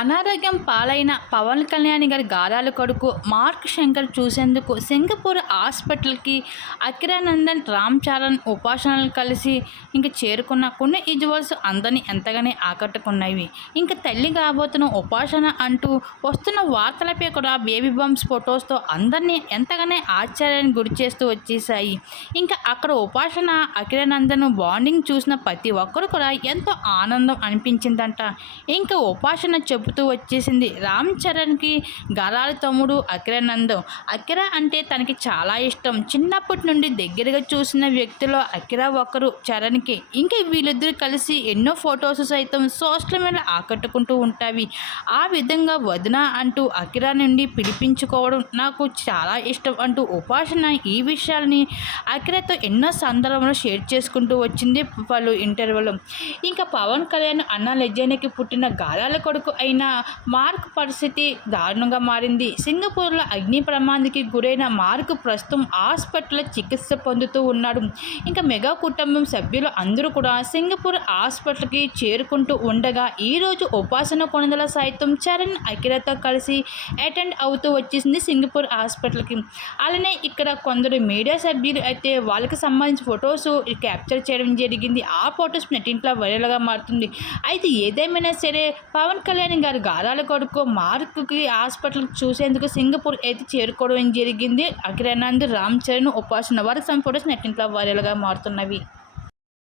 అనారోగ్యం పాలైన పవన్ కళ్యాణ్ గారి గారాల కొడుకు మార్క్ శంకర్ చూసేందుకు సింగపూర్ హాస్పిటల్కి అఖిరానందన్, రామ్ చరణ్, ఉపాసనలు కలిసి చేరుకున్న కొన్ని విజువల్స్ అందరినీ ఎంతగానో ఆకట్టుకున్నాయి. తల్లి కాబోతున్న ఉపాసన అంటూ వస్తున్న వార్తలపై కూడా బేబీ బంప్స్ ఫొటోస్తో అందరినీ ఎంతగానో ఆశ్చర్యానికి గురి చేస్తూ వచ్చేసాయి. అక్కడ ఉపాసన అఖిరానందన్ బాండింగ్ చూసిన ప్రతి ఒక్కరు కూడా ఎంతో ఆనందం అనిపించిందంట. ఉపాసన చెబుతూ వచ్చేసింది, రామ్ చరణ్కి గారాల తమ్ముడు అఖిరానందన్. అఖిరా అంటే తనకి చాలా ఇష్టం. చిన్నప్పటి నుండి దగ్గరగా చూసిన వ్యక్తిలో అఖిరా ఒకరు చరణ్కి. వీళ్ళిద్దరూ కలిసి ఎన్నో ఫొటోస్ సైతం సోషల్ మీడియా ఆకట్టుకుంటూ ఉంటాయి. ఆ విధంగా వదిన అంటూ అఖిరా నుండి పిలిపించుకోవడం నాకు చాలా ఇష్టం అంటూ ఉపాసన ఈ విషయాల్ని అఖిరాతో ఎన్నో సందర్భంలో షేర్ చేసుకుంటూ వచ్చింది పలు ఇంటర్వ్యూలో. పవన్ కళ్యాణ్ అన్న లెజెండ్కి పుట్టిన గారాల కొడుకు అయిన మార్క్ పరిస్థితి దారుణంగా మారింది. సింగపూర్లో అగ్ని ప్రమాదానికి గురైన మార్క్ ప్రస్తుతం హాస్పిటల్లో చికిత్స పొందుతూ ఉన్నాడు. మెగా కుటుంబం సభ్యులు అందరూ కూడా సింగపూర్ హాస్పిటల్కి చేరుకుంటూ ఉండగా ఈరోజు ఉపాసన కొణిదెల సైతం చరణ్, అఖిరాతో కలిసి అటెండ్ అవుతూ వచ్చేసింది సింగపూర్ హాస్పిటల్కి. అలానే ఇక్కడ కొందరు మీడియా సభ్యులు అయితే వాళ్ళకి సంబంధించిన ఫొటోస్ క్యాప్చర్ చేయడం జరిగింది. ఆ ఫొటోస్ నెట్టింట్లో వైరల్గా మారుతుంది. ఏదేమైనా సరే పవన్ కళ్యాణ్ గారి గారాల కొడుకు మార్క్కి హాస్పిటల్కి చూసేందుకు సింగపూర్ అయితే చేరుకోవడం జరిగింది. అఖిరానంద్, రామ్ చరణ్, ఉపాసన వారికి సమ్ ఫొటోస్ నెట్టింట్లో వైరల్గా మారుతున్నవి.